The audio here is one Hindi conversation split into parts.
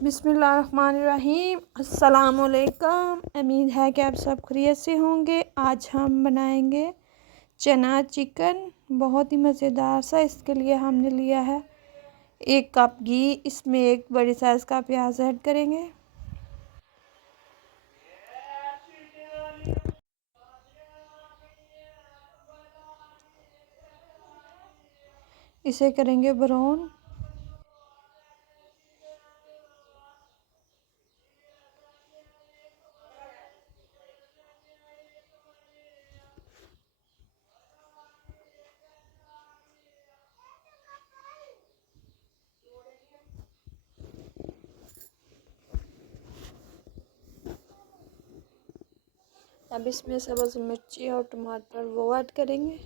बिस्मिल्लाहिर्रहमानिर्रहीम। अस्सलामुअलैकुम। उम्मीद है कि आप सब खैरियत से होंगे। आज हम बनाएंगे चना चिकन, बहुत ही मज़ेदार सा। इसके लिए हमने लिया है 1 कप घी। इसमें एक बड़ी साइज़ का प्याज ऐड करेंगे। इसे करेंगे ब्राउन। अब इसमें सब्ज़ मिर्ची और टमाटर वो ऐड करेंगे।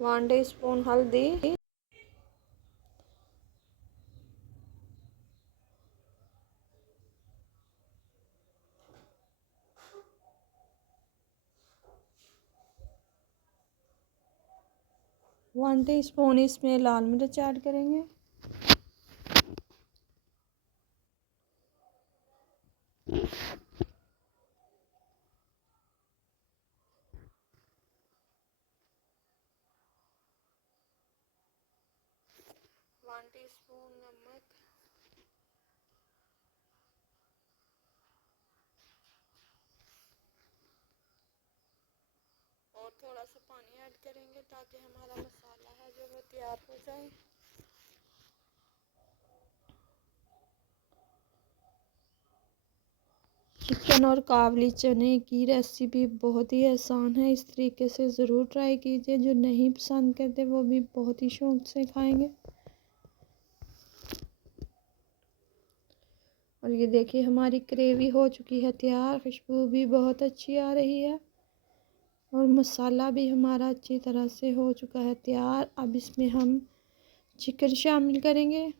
वन टीस्पून हल्दी, 1 टीस्पून इसमें लाल मिर्च ऐड करेंगे। वन टीस्पून नमक, और थोड़ा सा पानी ऐड करेंगे ताकि हमारा मसाला है जो वो तैयार हो जाए। चिकन और काबली चने की रेसिपी बहुत ही आसान है। इस तरीके से ज़रूर ट्राई कीजिए। जो नहीं पसंद करते वो भी बहुत ही शौक से खाएंगे। और ये देखिए हमारी ग्रेवी हो चुकी है तैयार। खुशबू भी बहुत अच्छी आ रही है और मसाला भी हमारा अच्छी तरह से हो चुका है तैयार। अब इसमें हम चिकन शामिल करेंगे।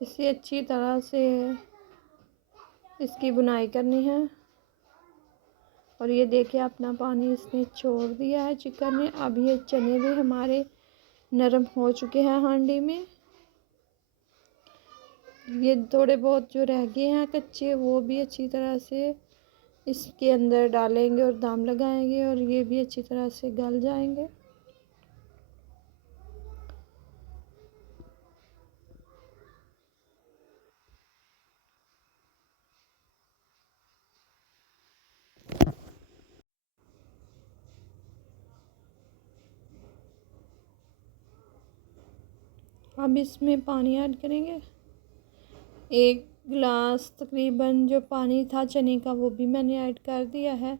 इसे अच्छी तरह से इसकी बुनाई करनी है। और ये देखिए अपना पानी इसने छोड़ दिया है चिकन ने। अब ये चने भी हमारे नरम हो चुके हैं हांडी में। ये थोड़े बहुत जो रह गए हैं कच्चे वो भी अच्छी तरह से इसके अंदर डालेंगे और दम लगाएंगे और ये भी अच्छी तरह से गल जाएंगे। अब इसमें पानी ऐड करेंगे। 1 गिलास तकरीबन जो पानी था चने का वो भी मैंने ऐड कर दिया है।